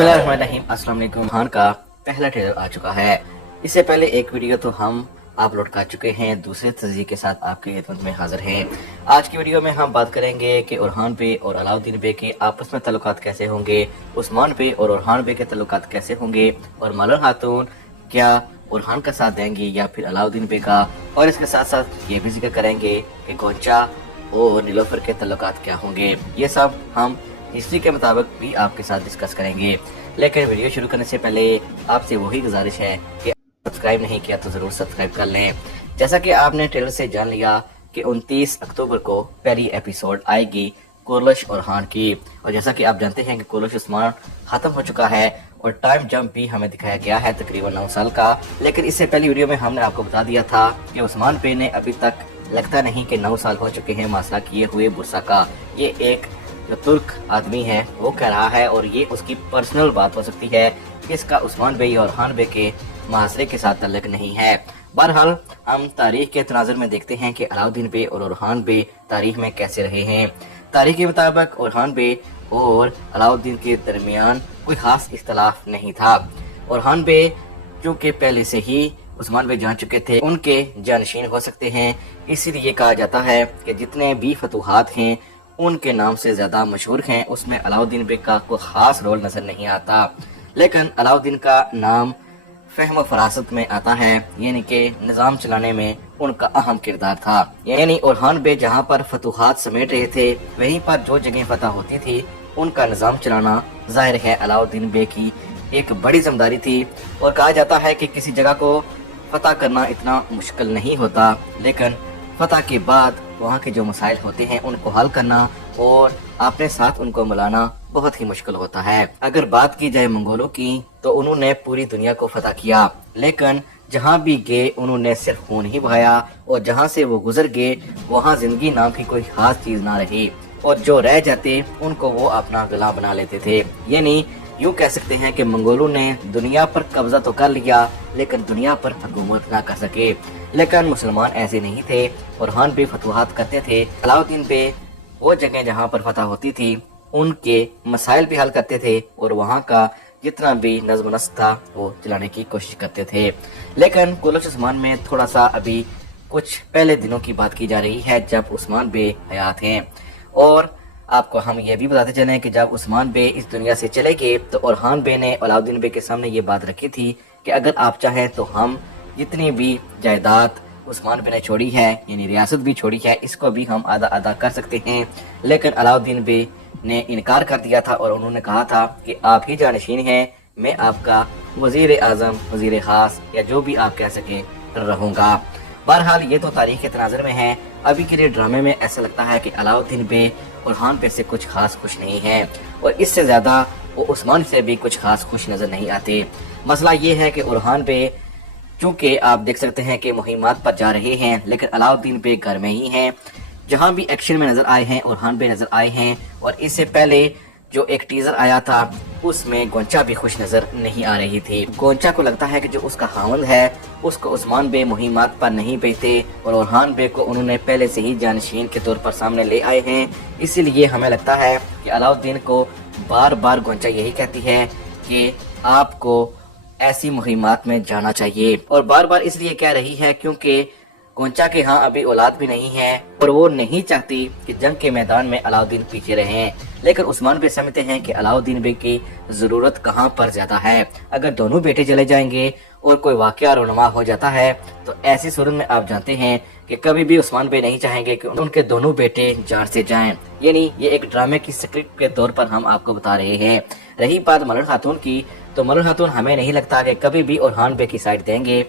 बिस्मिल्लाहिर्रहमानिर्रहीम। अस्सलाम वालेकुम। खान का पहला ट्रेलर आ चुका है। इससे पहले एक वीडियो तो हम अपलोड कर चुके हैं, दूसरे तज़किये के साथ आपके खिदमत में हाजिर हैं। आज की वीडियो में हम बात करेंगे कि ओरहान बे और अलाउद्दीन बे के आपस में तल्लुकात कैसे होंगे, उस्मान बे और ओरहान बे के तल्लुकात कैसे होंगे, और मलर खातून क्या ओरहान का साथ देंगी या फिर अलाउद्दीन बे का। और इसके साथ साथ ये भी जिक्र करेंगे कि गोंचा और नीलोफर के तल्लुकात क्या होंगे। ये सब हम हिस्ट्री के मुताबिक भी आपके साथ डिस्कस करेंगे। लेकिन वीडियो शुरू करने से पहले आपसे वही गुजारिश है कि सब्सक्राइब नहीं किया तो जरूर सब्सक्राइब कर लें। जैसा कि आपने ट्रेलर से जान लिया कि 29 अक्टूबर को पहली एपिसोड आएगी कुरलिश और ओरहान की। और जैसा कि आप जानते हैं कि कुरलिश उस्मान खत्म हो चुका है और टाइम जंप भी हमें दिखाया गया है तकरीबन 9 साल का। लेकिन इससे पहली वीडियो में हमने आपको बता दिया था कि उस्मान बे ने अभी तक लगता नहीं कि 9 साल हो चुके हैं मासला किए हुए बुरसा का। ये एक जो तुर्क आदमी है वो कह रहा है और ये उसकी पर्सनल बात हो सकती है, इसका उस्मान बे और ओरहान बे के मासरे के साथ तल्लुक नहीं है। बहरहाल हम तारीख के तनाजुर में देखते हैं कि अलाउद्दीन बे और ओरहान बे तारीख में कैसे रहे हैं। तारीख के मुताबिक ओरहान बे और अलाउद्दीन के दरमियान कोई खास इख्तलाफ नहीं था। ओरहान बे चूँकि पहले से ही उस्मान बे जान चुके थे, उनके जानशीन हो सकते हैं। इसीलिए कहा जाता है कि जितने भी फतूहात हैं उनके नाम से ज्यादा मशहूर हैं, उसमें अलाउद्दीन बे का कोई खास रोल नजर नहीं आता। लेकिन अलाउद्दीन का नाम फहम फरासत में आता है, यानी कि निज़ाम चलाने में उनका अहम किरदार था। यानी ओरहान बे जहाँ पर फतूहात समेट रहे थे, वहीं पर जो जगह फतह होती थी उनका निज़ाम चलाना जाहिर है अलाउद्दीन बे की एक बड़ी जिम्मेदारी थी। और कहा जाता है कि किसी जगह को फतह करना इतना मुश्किल नहीं होता, लेकिन फतह के बाद वहाँ के जो मसाइल होते हैं उनको हल करना और अपने साथ उनको मिलाना बहुत ही मुश्किल होता है। अगर बात की जाए मंगोलों की तो उन्होंने पूरी दुनिया को फतह किया, लेकिन जहाँ भी गए उन्होंने सिर्फ खून ही बहाया और जहाँ से वो गुजर गए वहाँ जिंदगी नाम की कोई खास चीज ना रही, और जो रह जाते उनको वो अपना गुलाम बना लेते थे। यानी यूँ कह सकते हैं कि मंगोलों ने दुनिया पर कब्जा तो कर लिया लेकिन दुनिया पर हुकूमत ना कर सके। लेकिन मुसलमान ऐसे नहीं थे, ओरहान बे फतवाहत करते थे। अलाउद्दीन बे वो जगह जहाँ पर फतह होती थी उनके मसाइल भी हल करते थे और वहाँ का जितना भी नज़्म नस्क था वो चलाने की कोशिश करते थे। लेकिन कुरलिश उस्मान में थोड़ा सा अभी कुछ पहले दिनों की बात की जा रही है जब उस्मान बे हयात हैं। और आपको हम ये भी बताते चले कि जब उस्मान बे इस दुनिया से चले गए तो ओरहान बे ने अलाउद्दीन बे के सामने ये बात रखी थी कि अगर आप चाहें तो हम जितनी भी जायदाद उस्मान बे ने छोड़ी है, यानी रियासत भी छोड़ी है, इसको भी हम आधा आधा कर सकते हैं। लेकिन अलाउद्दीन बे ने इनकार कर दिया था और उन्होंने कहा था कि आप ही जानशीन हैं, मैं आपका वजीर आजम, वजीर खास या जो भी आप कह सकें रहूँगा। बहरहाल ये तो तारीख के तनाज़ुर में है। अभी के लिए ड्रामे में ऐसा लगता है कि अलाउद्दीन बे ओरहान बे से कुछ खास खुश नहीं है और इससे ज्यादा वो उस्मान से भी कुछ खास खुश नजर नहीं आते। मसला ये है कि ओरहान बे चूँकि आप देख सकते हैं कि मुहिमात पर जा रहे हैं, लेकिन अलाउद्दीन बे घर में ही हैं। जहाँ भी एक्शन में नजर आए हैं ओरहान बे नजर आए हैं। और इससे पहले जो एक टीजर आया था उसमें गोंचा भी खुश नजर नहीं आ रही थी। गोंचा को लगता है कि जो उसका खावंद है उसको उस्मान बे मुहिमात पर नहीं भेजते और ओरहान बे को उन्होंने पहले से ही जानशीन के तौर पर सामने ले आए हैं। इसीलिए हमें लगता है कि अलाउद्दीन को बार बार गोंचा यही कहती है कि आपको ऐसी मुहिमात में जाना चाहिए, और बार बार इसलिए कह रही है क्योंकि गोंचा के यहाँ अभी औलाद भी नहीं है और वो नहीं चाहती कि जंग के मैदान में अलाउद्दीन पीछे रहें। लेकिन उस्मान बे समझते हैं कि अलाउद्दीन बे की जरूरत कहाँ पर ज्यादा है। अगर दोनों बेटे चले जाएंगे और कोई वाकया रोनुमा हो जाता है तो ऐसी सूरत में आप जानते हैं कि कभी भी उस्मान बे नहीं चाहेंगे कि उनके दोनों बेटे जान से जाएं। यानी ये एक ड्रामे की स्क्रिप्ट के तौर पर हम आपको बता रहे हैं। रही बात मलर खातून की, तो मलर खातून हमें नहीं लगता कि कभी भी ओरहान बे की साइड देंगे,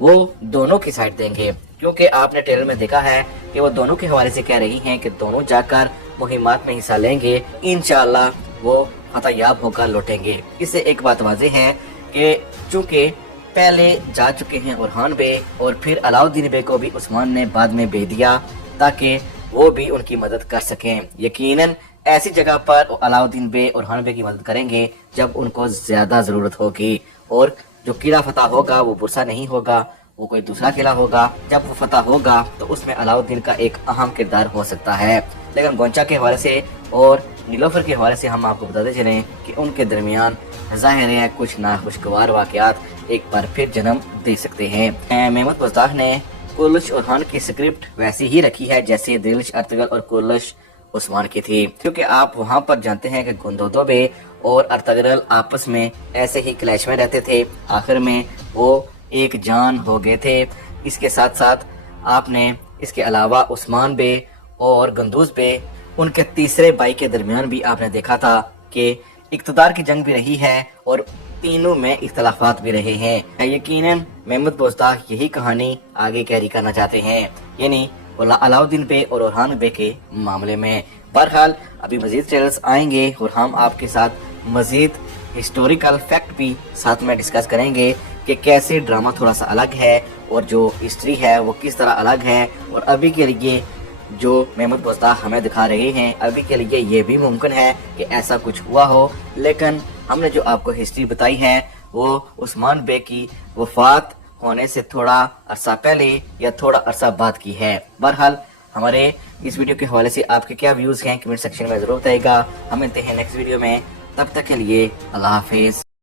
वो दोनों की साइड देंगे, क्योंकि आपने ट्रेलर में देखा है कि वो दोनों के हवाले से कह रही हैं कि दोनों जाकर मुहिमात में हिस्सा लेंगे, इंशाअल्लाह वो फतहयाब होकर लौटेंगे। इससे एक बात वाज़ेह है कि चूँकि पहले जा चुके हैं ओरहान बे और फिर अलाउद्दीन बे को भी उस्मान ने बाद में भेज दिया ताकि वो भी उनकी मदद कर सकें। यकीनन ऐसी जगह पर अलाउद्दीन बे ओरहान बे की मदद करेंगे जब उनको ज्यादा जरूरत होगी, और जो किला फतह होगा वो बुरसा नहीं होगा, वो कोई दूसरा किला होगा। जब वो फतह होगा तो उसमें अलाउद्दीन का एक अहम किरदार हो सकता है। लेकिन गोंचा के हवाले से और नीलोफर के हवाले से हम आपको बताते चलें कि उनके दरमियान ظاہر ہے کچھ नाखुशगवार वाकयात एक बार फिर जन्म दे सकते हैं। महमूद बुज़दाह ने कुलश ओरहान की स्क्रिप्ट वैसी ही रखी है जैसे दिलश अर्तगल और कुलश उस्मान की थी, क्योंकि आप वहां पर जानते हैं कि गुंदोदोबे और अर्तगरल आपस में ऐसे ही क्लैश में रहते थे। आखिर में वो एक जान हो गए थे। इसके साथ साथ आपने इसके अलावा उस्मान बे और गंदूज बे, उनके तीसरे भाई के दरमियान भी आपने देखा था कि इक़्तिदार की जंग भी रही है और तीनों में इख्तलाफात भी रहे हैं। यकीनन महमूद बुज़दाह यही कहानी आगे कैरी करना चाहते हैं, यानी अलाउद्दीन बे और ओरहान बे के मामले में। बहरहाल अभी मजीद ट्रेलर्स आएंगे और हम आपके साथ मजीद हिस्टोरिकल फैक्ट भी साथ में डिस्कस करेंगे कि कैसे ड्रामा थोड़ा सा अलग है और जो हिस्ट्री है वो किस तरह अलग है। और अभी के लिए जो महमूद बुज़दाह हमें दिखा रहे हैं, अभी के लिए ये भी मुमकिन है कि ऐसा कुछ हुआ हो, लेकिन हमने जो आपको हिस्ट्री बताई है वो उस्मान बे की वफात होने से थोड़ा अरसा पहले या थोड़ा अरसा बाद की है। बहरहाल हमारे इस वीडियो के हवाले से आपके क्या व्यूज़ हैं कमेंट सेक्शन में ज़रूर बताइएगा। हम मिलते हैं नेक्स्ट वीडियो में, तब तक के लिए अल्लाह हाफिज़।